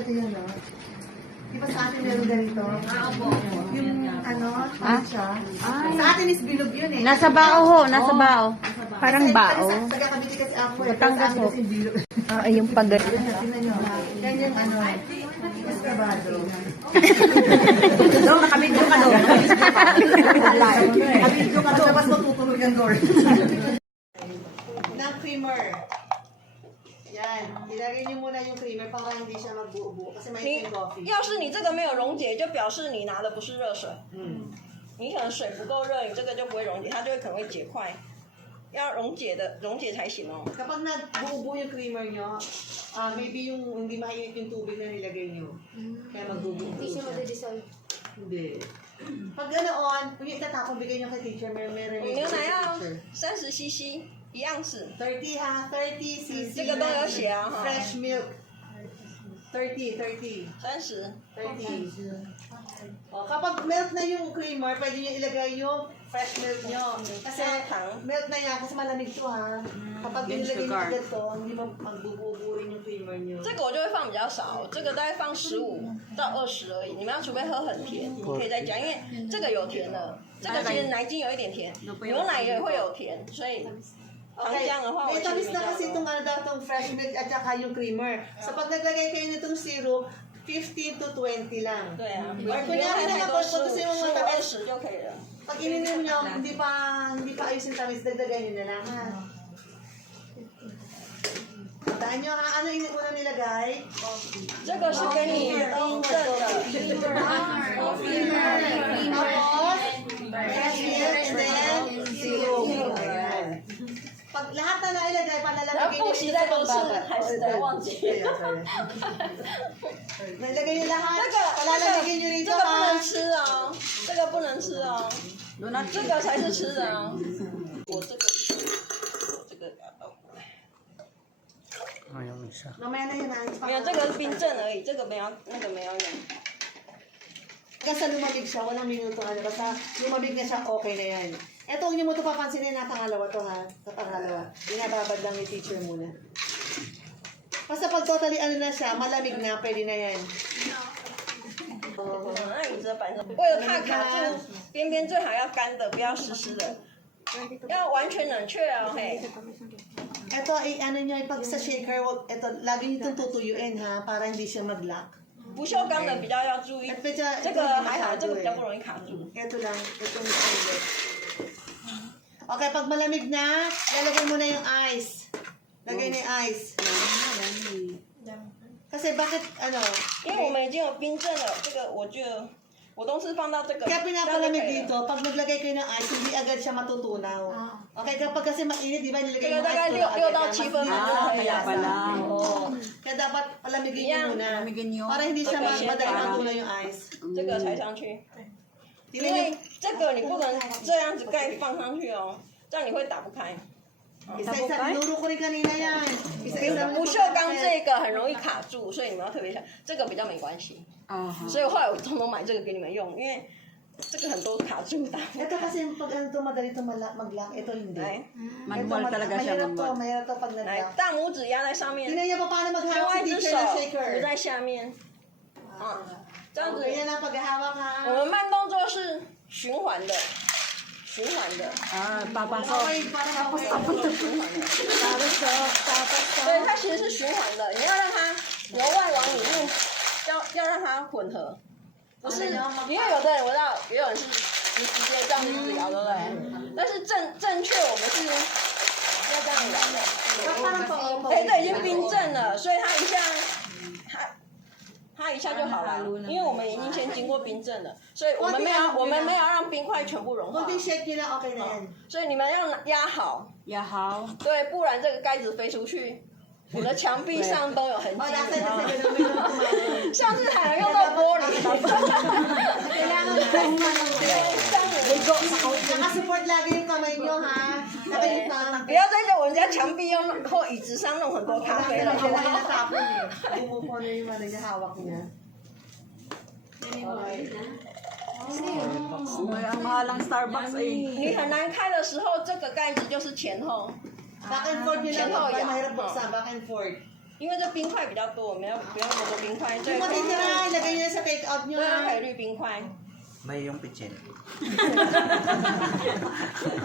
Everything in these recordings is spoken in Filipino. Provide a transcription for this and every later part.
ito yun, no? Di ba sa atin meron ganito? Yung ano, siya. Sa atin is bilog yun eh. Nasa bao ho, nasa bao. Parang bao. Pagkakabili kasi ako eh. Batangas ho. Kasi bilog. Ah, yung pagat. Tingnan nyo. Ganyan ano. Escabado. Doon, nakabidyo ka doon. Kabidyo ka doon. Tapos matutulog yung door. Ng creamer. Yan. Ilagay niyo muna yung creamer para hindi siya magbuo-buo. Kasi may coffee. 要是你这个没有溶解，就表示你拿的不是热水。你可能水不够热，你这个就不会溶解，它就会可能会结块。要溶解才行哦。 Kapag nagbuo-buo yung creamer nyo, maybe yung hindi mainit yung tubig na nilagay nyo. Kaya magbubuo siya. Hindi. Pag ganoon, kung yung itatapon, bigay nyo kay teacher, meron 我牛奶要30 cc，一样是。 30 ha, 30 cc. 这个都有写啊，哈。 Fresh milk. 30. 30。 O, kapag melt na yung creamer, pwede nyo ilagay yung fresh milk nyo. Kasi melt na yan, kasi malamig to ha. Kapag nilagay nyo agad to, hindi magbubuo rin yung creamer nyo. 这个我就会放比较少，这个大概放15到20而已。你们要除非喝很甜，你可以再加，因为这个有甜的，这个其实奶精有一点甜，牛奶也会有甜，所以糖浆的话，我 may 其实 tamis 比 na 较 kasi itong ano daw, itong fresh milk at saka yung creamer. Sa pag naglagay kayo nitong syrup, 15 to 20 lang. 对啊， Or 不要 kunyari 太 na 多 kapag kasi yung mga tamis, ，15、20就可以了。 pag ininom nyo, hindi pa ayos yung tamis, dagdagan nyo na lang ha. Tandaan nyo ha, ano yung una nilagay? 这个是给你冰镇的， Tapos, fresh milk and then syrup. Ayan. Pag lahat na nailagay, 然后 palalamigin 复 nyo 习 ito 再 sa 多次 pambaba. 还是得忘记。 Nalagay nyo lahat, 这个 palalamigin nyo 这 rito 个不 ha. 能吃啊，这个不能吃啊，这个才是吃的啊。我这个不行，这个要倒过来。 Mamaya na yun ha. 没有，这个是冰镇而已，这个没有，那个没有用。 Kasi lumamig siya, walang minuto ano. Basta lumamig na siya, okay na yan. Eto, huwag niyo mo ito papansinin na pangalawa to ha. Sa pangalawa. Binababad lang ni teacher muna. Basta pag totally ano na siya, malamig na, pwede na yan. 那椅子的板上，为了怕卡住，边边最好要干的，不要湿湿的，要完全冷却哦，嘿。 Eto, ano nyo, pag sa shaker, eto, lagi nyo itong tutuyuin ha, para hindi siya mag-lock. 不锈钢的比较要注意， At medyo, 这个还好，这个比较不容易卡住。 Ito lang, itong toilet. Okay, pag malamig na, lalagay mo na yung ice. Lagay na yung ice. Kasi bakit, ano, 因为我们已经有冰镇了，这个我都是放到这个， kaya 这样就可 pinapalamig 以了。 dito, pag naglagay kayo ng ice, hindi agad siya matutunaw. Okay, kapag kasi mainit, di ba, 这 nilagay 个 yung 大 ice 概to 6到7分钟就可以 kaya 了。 pala. 哦， Kaya dapat palamigin nyo muna. Palamigin nyo. Para hindi siya Okay, madaling para- matunaw yung ice. 这个才上去，因 Tingnan nyo, 为这个你不能这样子盖放上去哦，这样你会打不开。 isa-isa, tinuro ko rin kanina yan. Isa-isa. 不锈钢这个很容易卡住，所以你们要特别小。这个比较没关系，所以后来我通通买这个给你们用，因为这个很多卡住打不 Ito 开。 kasi pag ano to, madali to mag-lock. Ito hindi. 来， Manual talaga siya, Mahirap to, manual. mahirap to pag 来 nag-lock. 大拇指压在上面， Tingnan niyo pa paano 另 maghawak 外 si 一只 teacher 手 ng shaker. 扶在下面，啊，这样子。 Ganyan na paghahawak ha. 我们慢动作是循环的，循环的， Ah, papasok. Okay, parang okay. 循环的。对，它其实是循环的，你要让它由外往里面，要让它混合，不是，因为有的人我知道，也有人是你直接这样子摇，对不对？但是正确我们是要这样摇的。 Parang pa哎，这已经冰镇了，所以它一下就好了，因为我们已经先经过冰镇了，所以我们没有让冰块全部融化， Kunting shake nyo na, okay na yan. 所以你们要压好， Yahaw. 对，不然这个盖子飞出去，我的墙壁上都有痕迹， O, nasa 你知道 na 吗 sa ganun, may kumain. 上次还有用到玻璃， Kailangan这样子 naka-support lagi yung kamay nyo ha. Nakalimutan. 不要再在我们家墙壁用或椅子上弄很多咖啡了，好不 Kailangan 好？ natapon eh. Bumuko na yung ano niya, hawak niya. Okay. May ang mahalang Starbucks eh. 你很难开的时候，这个盖子就是前后， Back and forth yun lang. Ito, Para yan. mahirap buksan. Back and forth. 因为这冰块比较多，我们要不用那么多冰块，这 Yung 个 matitira, ilagay nyo sa take out nyo 这个 ha. 可以绿冰块。 May yung pitchin.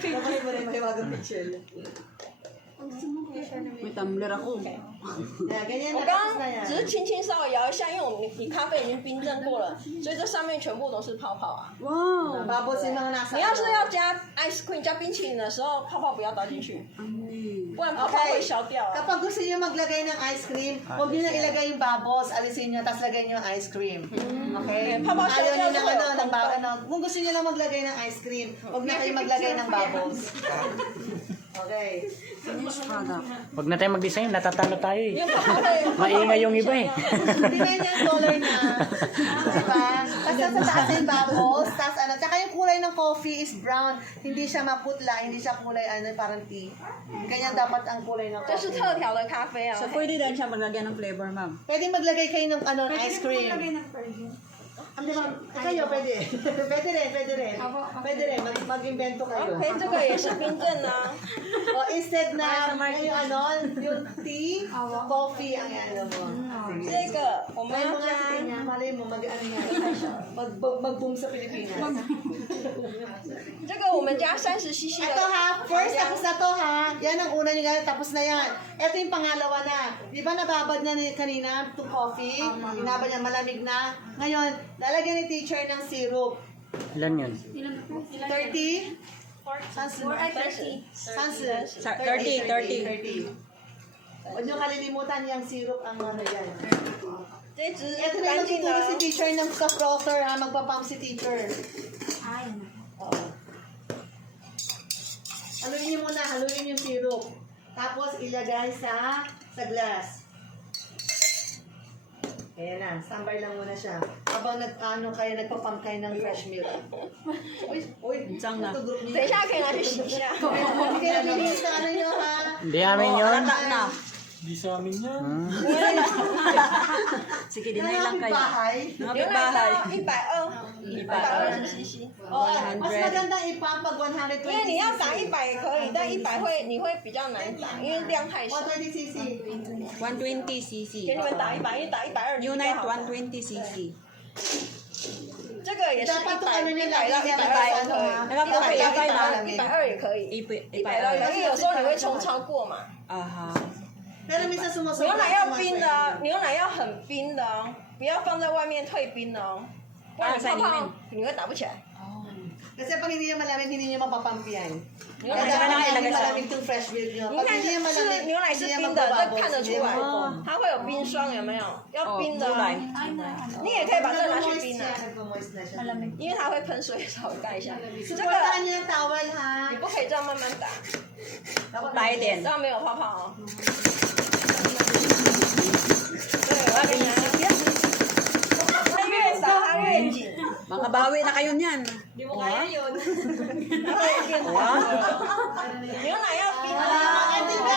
Tapos mo rin may bagong picture. May tumbler ako. Yeah, ganyan 我 na, 刚 tapos na 刚 yan. 只是轻轻稍微摇一下，因为你咖啡已经冰镇过了，所以这上面全部都是泡泡啊。 Wow! Bubbles yung mga nasa 你要是 ano. 要加 ice cream 加冰淇淋的时候，泡泡不要倒进去， Ani. 不然泡泡会消掉啊。 Kapag gusto niyo maglagay ng ice cream, huwag niyo na ilagay yung bubbles, alisin niyo, tapos lagay niyo yung ice cream. Okay? Papa, Ayaw niyo ng siya- ano, ng ano. Kung gusto niyo lang maglagay ng ice cream, huwag na kayo maglagay ng bubbles. Okay. Finished product. Huwag na tayo mag-design, natatalo tayo eh. 因为泡泡会 Maingay yung iba eh. Tingnan niyo yung color niya. Diba? Basta sa taas yung bubbles, tapos ano, tsaka yung kulay ng coffee is brown. Hindi siya maputla, hindi siya kulay ano, parang tea. Ganyan dapat ang kulay ng 这是 coffee. 特调的咖啡啊。 So, pwede din siya maglagyan ng flavor, ma'am. Pwede maglagay kayo ng ano, ice cream. Hindi ba? Kayo, pwede. Pwede rin, pwede rin. Pwede rin, mag-invento kayo. OK，这个也是冰镇啊。 O instead na yung ano, yung tea, coffee ang ano mo. 这 Sige. 个我们 May 要 mga sige 加 niya, malay mo, mag-ano yan. Mag-boom sa Pilipinas. 这个我们加30cc Ito 的。 ha, first tapos na to ha. Yan ang una nyo gano'n, tapos na yan. Ito yung pangalawa na. Di ba nababad na ni kanina itong coffee? Binabad niya, malamig na. Ngayon, lalagyan ni teacher ng syrup. Ilan yun? 30? Sans 30 30. Huwag nyo kalilimutan yung syrup ang ano yan. 这只 Ito na 干 yung 净 tuturo si 的。 teacher ng sa frother ha, magpapump si teacher. Oo. Haluin nyo muna, haluin yung syrup. Tapos ilagay sa glass. Ayan na, standby lang muna siya. Habang nagpa-pump kayo ng fresh milk. Uy, Isang na. ito group 等 niyo. 一下可以拿去洗一下。 Hindi kayo naglilinis ng ano nyo ha. Hindi amin yun. Halata na. Di sa amin yan. Sige, dinay lang kayo. Bahay. mga 牛奶 bahay. 到120cc。哦， Mas 100. maganda i-pump pag 120cc. 因为你要打100也可以，但100你会比较难打，因为量太少。 120cc. 120cc. 给你们打100，因为打120 New 比较 Night 好打。 120cc. 这个也是 Dapat 100 to ano nyo lang, 到hindi 120 ano ha. 100也可以， 100 120也可以，因为有时候你会冲超过嘛。 Aha. Pero minsan sumusobra. 牛奶要冰的哦，牛奶要很冰的哦，不要放在外面退冰的哦，不然你泡泡你会打不起来。 Kasi pag hindi niya malamig, hindi niyo mapapump yan. 牛 Kaya 奶 dapat 那 hindi ilagay sa- malamig itong fresh milk nyo. 你 Pag 看 hindi niya 是 malamig, 牛奶是 hindi niya 冰的，这 magbabubbles, 看得 hindi 出 niya 来 magpo-foam.，它会有冰霜，有没有？要冰的哦，出来。你也可以把这个拿去冰啊， Nagpo-moist na siya. 因为它会喷水，稍微盖一下。这 Supportahan 个 niyo yung towel ha. 你不可以这样慢慢打， Dapat 白一点这。样没有泡泡哦。对，我要给你拿它越少它越紧， Makabawi na kayo niyan. 它会变黄的。牛奶要冰的， Ah, ito ba?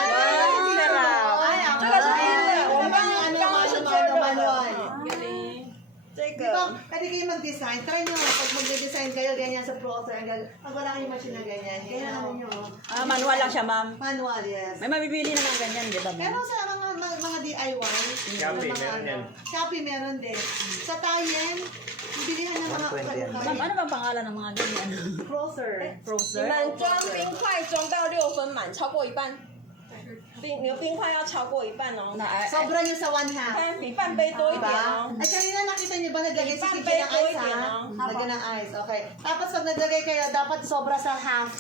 Sarap. 这个是冰的，我们刚刚是做热的。 manual. 这 Di ba, 个 pwede kayo mag-design. Try nyo, pag mag-design kayo, ganyan sa frother. Pag wala kayong machine na ganyan, ganyan ano nyo. Manual lang siya, ma'am. Manual, yes. May mabibili naman ganyan, di ba, Pero ma'am? sa mga DIY, Shopee, mga meron yan. Shopee meron din. Sa Tayen, bilihan ng mga 120 Ma'am, ano bang pangalan ng mga ganyan? Frother. 你 Frozer? 们装冰块装到6分满，超过一半。你的冰块要超过一半哦， Sobra nyo sa one half. 看比半杯多一点 Diba? 哦。 Ay, kanina nakita niyo ba naglagay si Ibang Kiki ng beko ice, yun, ha? no? Lagyan ng ice, okay. Tapos pag naglagay kayo, dapat sobra sa half.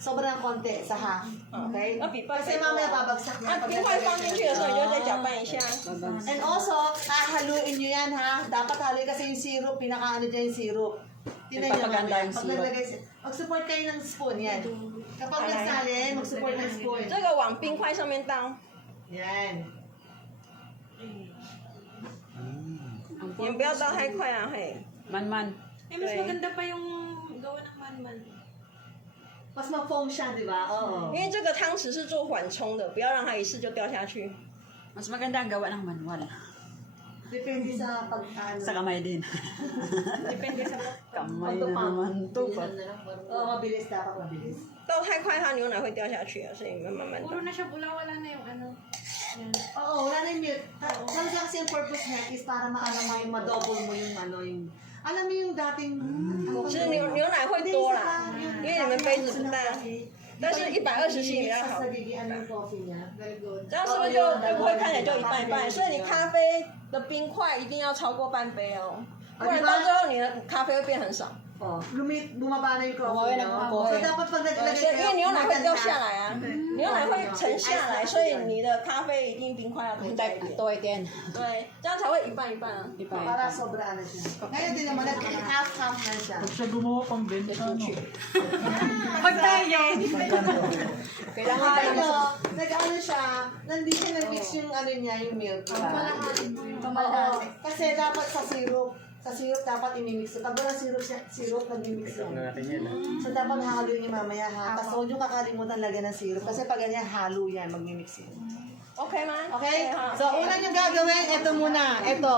Sobra ng konti sa half. Okay? 要比半 Kasi 杯多 mamaya 哦。 babagsak na. 那冰块放进去的时候，你就再搅拌一下。 And also, hahaluin nyo yan, ha? Dapat haluin kasi yung syrup, pinaka-ano dyan yung syrup. Tinan nyo Nagpapaganda mamaya. yung Pag syrup. naglagay, mag-support kayo ng spoon, yan. Kapag nagsalin, mag-support ng spoon. 这个往冰块上面倒， Yan. 你们不要倒太快啊，嘿。 Man-man. Eh, mas Okay. maganda pa yung gawa ng man-man. Mas ma-foam siya, di ba? Oo. 因为这个汤匙是做缓冲的，不要让它一次就掉下去。 Mas maganda ang gawa ng manual. Depende sa pag-ano. Sa kamay din. Depende sa Kamay na naman to. Oo, mabilis dapat, mabilis. 倒太快，它牛奶会掉下去啊，所以你们慢慢倒 Puro。na siya bula, wala na yung ano. Oo, wala na yung milk. Talaga kasi ang purpose niya is para maano mo yung ma-double mo yung ano yung... Alam mo yung dating... 就是牛奶会多啦，因为你们杯子不大，但是120系比较好。 Nagiging ano yung coffee niya. Very good. 这样是不是就不会看起来就一半一半？所以你咖啡的冰块一定要超过半杯哦，不然到最后你的咖啡会变很少。 Oh, bumaba na yung coffee. Bumaba na yung no? coffee. So, dapat pag 对， naglagay 所以因为牛奶会掉下maganda. 来啊，牛奶会沉下来，所以你的咖啡一定冰块要多加一点。 Ito again. 对，这样才会一半一半啊。 Para sobra na siya. Ngayon din naman, half-half na siya. Siya gumawa pang benta, no? Pag tayo. Kailangan pa Ano, naman nag-ano siya, nandito siya nag-mix yung ano niya, yung milk. Diba? Oo, kasi dapat sa syrup dapat imimix. Pag wala syrup, nag-mix yan. natin yan, ha? So, dapat hahaluin niyo mamaya ha. Tapos huwag niyo kakalimutan lagyan ng syrup. Kasi pag ganyan, halo yan, mag-mix yan. OK 吗 Okay? 好 So, una niyo gagawin, ito muna. Ito.